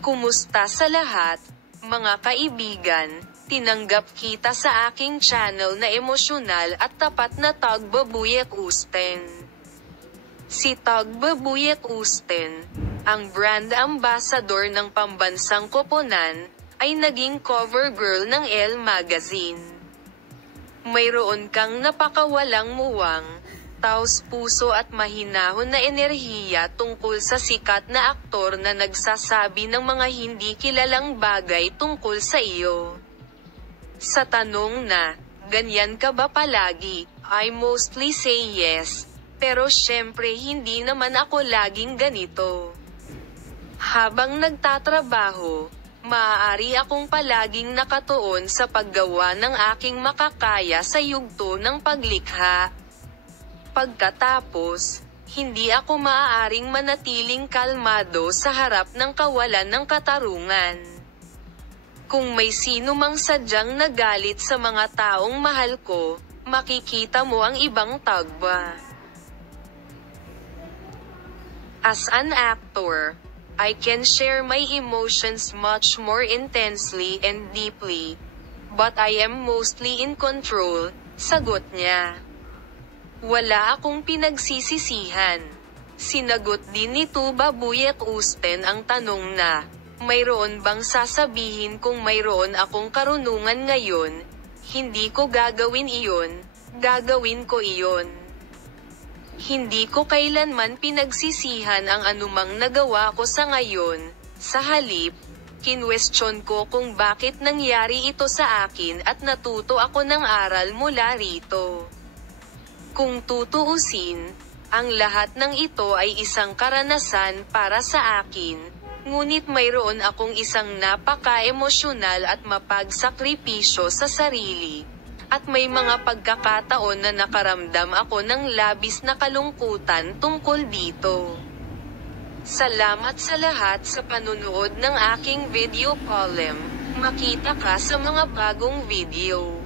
Kumusta sa lahat, mga kaibigan? Tinanggap kita sa aking channel na emosyonal at tapat na Tagbabuyek Usten. Si Tagbabuyek Usten, ang brand ambassador ng pambansang koponan, ay naging cover girl ng Elle Magazine. Mayroon kang napakawalang muwang, taos-puso at mahinahon na enerhiya tungkol sa sikat na aktor na nagsasabi ng mga hindi kilalang bagay tungkol sa iyo. Sa tanong na, ganyan ka ba palagi, I mostly say yes, pero syempre hindi naman ako laging ganito. Habang nagtatrabaho, maaari akong palaging nakatuon sa paggawa ng aking makakaya sa yugto ng paglikha. Pagkatapos, hindi ako maaaring manatiling kalmado sa harap ng kawalan ng katarungan. Kung may sino mang sadyang nagalit sa mga taong mahal ko, makikita mo ang ibang tagba. As an actor, I can share my emotions much more intensely and deeply. But I am mostly in control, sagot niya. Wala akong pinagsisisihan. Sinagot din ni Tagbabuyek Usten ang tanong na, mayroon bang sasabihin kung mayroon akong karunungan ngayon, hindi ko gagawin iyon, gagawin ko iyon. Hindi ko kailanman pinagsisihan ang anumang nagawa ko sa ngayon, sa halip, kinwestiyon ko kung bakit nangyari ito sa akin at natuto ako ng aral mula rito. Kung tutuusin, ang lahat ng ito ay isang karanasan para sa akin, ngunit mayroon akong isang napaka-emosyonal at mapagsakripisyo sa sarili. At may mga pagkakataon na nakaramdam ako ng labis na kalungkutan tungkol dito. Salamat sa lahat sa panunood ng aking video column. Makita ka sa mga bagong video.